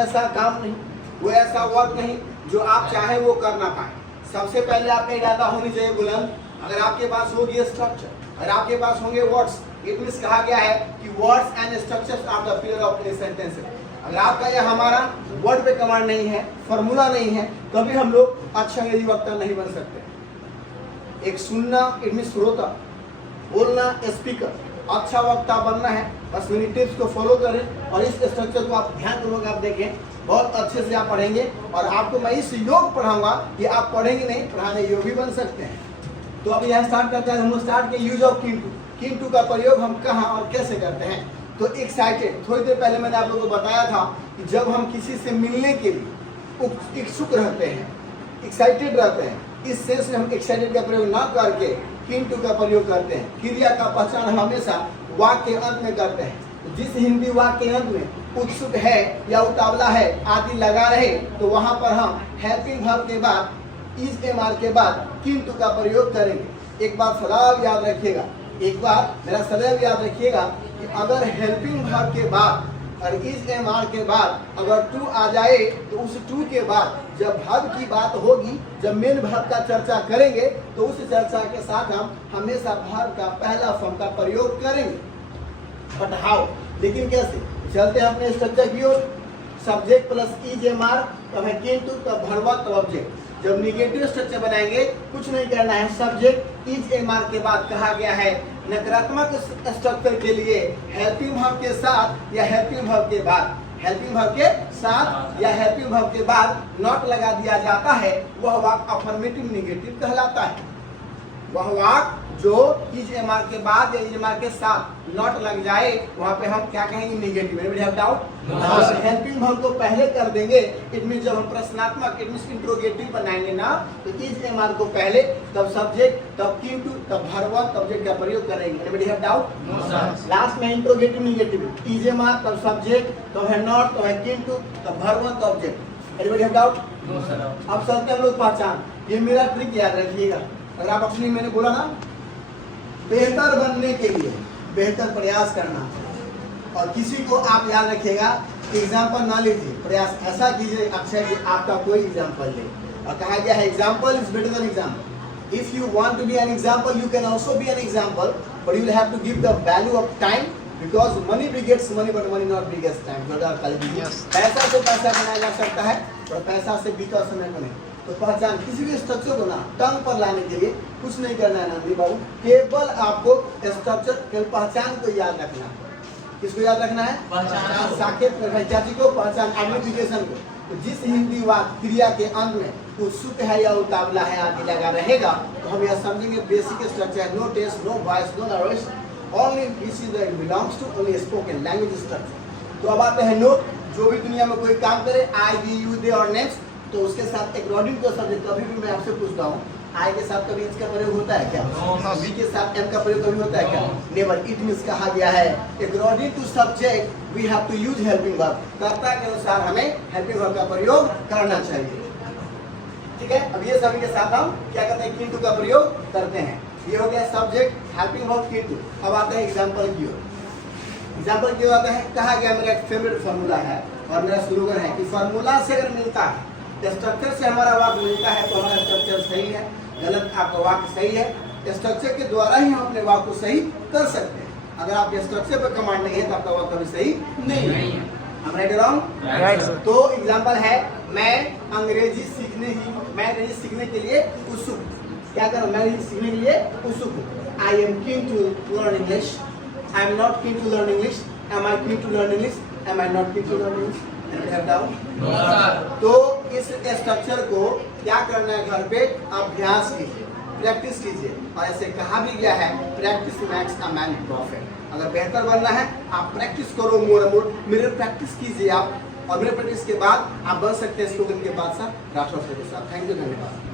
ऐसा काम नहीं, वो ऐसा वर्क नहीं जो आप चाहे वो कर ना पाए। सबसे पहले आपका इरादा होनी चाहिए बुलंद। अगर आपके पास होगी स्ट्रक्चर, अगर आपके पास होंगे वर्ड्स, इट मींस कहा गया है कि words and structures are the pillar of a sentence. अगर आपका या हमारा वर्ड पे कमांड नहीं है, फॉर्मूला नहीं है, कभी हम लोग अच्छा अंग्रेजी वक्ता नहीं बन सकते। एक सुनना इट मींस श्रोता, बोलना स्पीकर, अच्छा वक्ता बनना है। बस मेरी टिप्स को फॉलो करें और इस स्ट्रक्चर को आप ध्यानपूर्वक आप देखें, बहुत अच्छे से आप पढ़ेंगे। और आपको मैं इस योग पढ़ाऊंगा कि आप पढ़ेंगे नहीं, पढ़ाने योग भी बन सकते हैं। तो अब यह स्टार्ट करते हैं। हम स्टार्ट के यूज ऑफ किन टू का प्रयोग हम कहाँ और कैसे करते हैं। तो एक्साइटेड, थोड़ी देर पहले मैंने आप लोगों को बताया था कि जब हम किसी से मिलने के लिए इच्छुक रहते हैं, एक्साइटेड रहते हैं, इस सेंस में हम एक्साइटेड का प्रयोग ना करके किन टू का प्रयोग करते हैं। क्रिया का पहचान हम हमेशा वाक्य के अंत में करते हैं। जिस हिंदी वाक्य के अंत में उत्सुक है या उतावला है आदि लगा रहे, तो वहां पर हम हेल्पिंग वर्ब के बाद इज एम आर के बाद किन टू का प्रयोग करेंगे। एक बात सदैव याद रखिएगा, एक बार मेरा सदैव याद रखिएगा कि अगर हेल्पिंग वर्ब के बाद और इज एम आर के बाद अगर टू आ जाए, तो उस टू के बाद जब वर्ब की बात होगी, जब मेन वर्ब का चर्चा करेंगे, तो उस चर्चा के साथ हम हमेशा वर्ब का पहला फॉर्म का प्रयोग करेंगे। बट हाउ, लेकिन कैसे? चलते हैं अपने स्ट्रक्चर की ओर। Subject plus is M R, तब है किन टू, तब भरवा, तब ऑब्जेक्ट। जब निगेटिव स्ट्रक्चर बनाएंगे, कुछ नहीं करना है। सब्जेक्ट इज एम आर के बाद कहा गया है नकारात्मक स्ट्रक्चर के लिए हेल्पिंग वर्ब के साथ या हेल्पिंग वर्ब के बाद, हेल्पिंग वर्ब के साथ या हेल्पिंग वर्ब के बाद नॉट लगा दिया जाता है। वह वाक्य अफर्मेटिव निगेटिव कहलाता है। वह वाक्य जो इज एम आर के बाद या इज एम आर के साथ नॉट लग जाए, वहां पे हम क्या कहेंगे? Negative. Anybody have doubt? Helping verb को पहले कर देंगे, इट मींस जब हम प्रश्नात्मक इट मींस इंट्रोगेटिव बनाएंगे ना, तो इज एम आर को पहले, तब सब्जेक्ट, तब किन टू, तब वर्ब, तब ऑब्जेक्ट का प्रयोग करेंगे। Anybody have doubt? लास्ट में interrogative negative, is M R, तब सब्जेक्ट, तब है नॉट, तब है किन टू, तब वर्ब, तब ऑब्जेक्ट। Anybody have doubt? अब चलते हम लोग पहचान। ये मेरा ट्रिक याद रखिएगा। अगर आप अपनी, मैंने बोला ना, बेहतर बनने के लिए बेहतर प्रयास करना, और किसी को आप याद रखिएगा, एग्जाम्पल ना लीजिए, प्रयास ऐसा कीजिए अक्षय कि आपका कोई एग्जाम्पल ले। और कहा गया है example is better than example. If you want to be an example, you can also be an example, but you will have to give the value of time, because money begets money but money not begets time. पैसा से पैसा बनाया जा सकता है, और पैसा से बीता समय को नहीं। तो पहचान, किसी भी स्ट्रक्चर को ना टंग पर लाने के लिए कुछ नहीं करना है नंदी बाबू, केवल आपको स्ट्रक्चर के पहचान को याद रखना है। किसको याद रखना है? पहचान। साकेत जाति को पहचान, आइडेंटिफिकेशन को। तो जिस हिंदी वाक्य क्रिया के अंत में उत्सुक है या उतावला है आदि लगा रहेगा, तो हम यह समझेंगे basic structure, no test, no voice, no noise, only this is the belongs to only spoken language structure. तो अब आते हैं नोट। जो भी दुनिया में कोई काम करे, आई, वी, यू, दे और नेम्स, तो उसके साथ एक रॉडिंग को सब्जेक्ट। कभी भी मैं आपसे पूछता हूँ, आई के साथ कभी इसका प्रयोग होता है क्या? वी के साथ एम का प्रयोग कभी होता है क्या? नेवर। इट मींस कहा गया है according to subject we have to use helping verb. कर्ता के अनुसार हमें हेल्पिंग वर्ब का प्रयोग करना चाहिए। ठीक है, अब ये सभी के साथ हम क्या करते हैं? किन टू का प्रयोग करते हैं। ये हो गया सब्जेक्ट, हेल्पिंग वर्ब, किन टू। अब आते हैं एग्जाम्पल की ओर। एग्जाम्पल की ओर आता है, कहा गया मेरा एक फेवरेट फार्मूला है और मेरा स्लोगन है कि फार्मूला से अगर मिलता है, स्ट्रक्चर से हमारा वाक्य मिलता है, तो हमारा स्ट्रक्चर सही है, गलत आपका वाक्य सही है। स्ट्रक्चर के द्वारा ही हम अपने वाक्य को सही कर सकते हैं। अगर आप स्ट्रक्चर पर कमांड नहीं है, तो आपका वाक्य कभी सही नहीं है। हम राइट रॉन्ग? तो एग्जांपल है, मैं अंग्रेजी सीखने के लिए उत्सुक हूँ। क्या करूँ? मैं अंग्रेजी सीखने के लिए उत्सुक हूँ। I am keen to learn English, I am not keen to learn English, am I keen to learn English, am I not keen to learn English. तो इस स्ट्रक्चर को क्या करना है? घर पे अभ्यास कीजिए, प्रैक्टिस कीजिए। और ऐसे कहा भी गया है, practice makes a man perfect. अगर बेहतर बनना है, आप प्रैक्टिस करो, मोर मोर मेरे प्रैक्टिस कीजिए आप, और मेरे प्रैक्टिस के बाद आप बन सकते हैं स्पोकन के बादशाह राठौर सर के साथ। थैंक यू, धन्यवाद।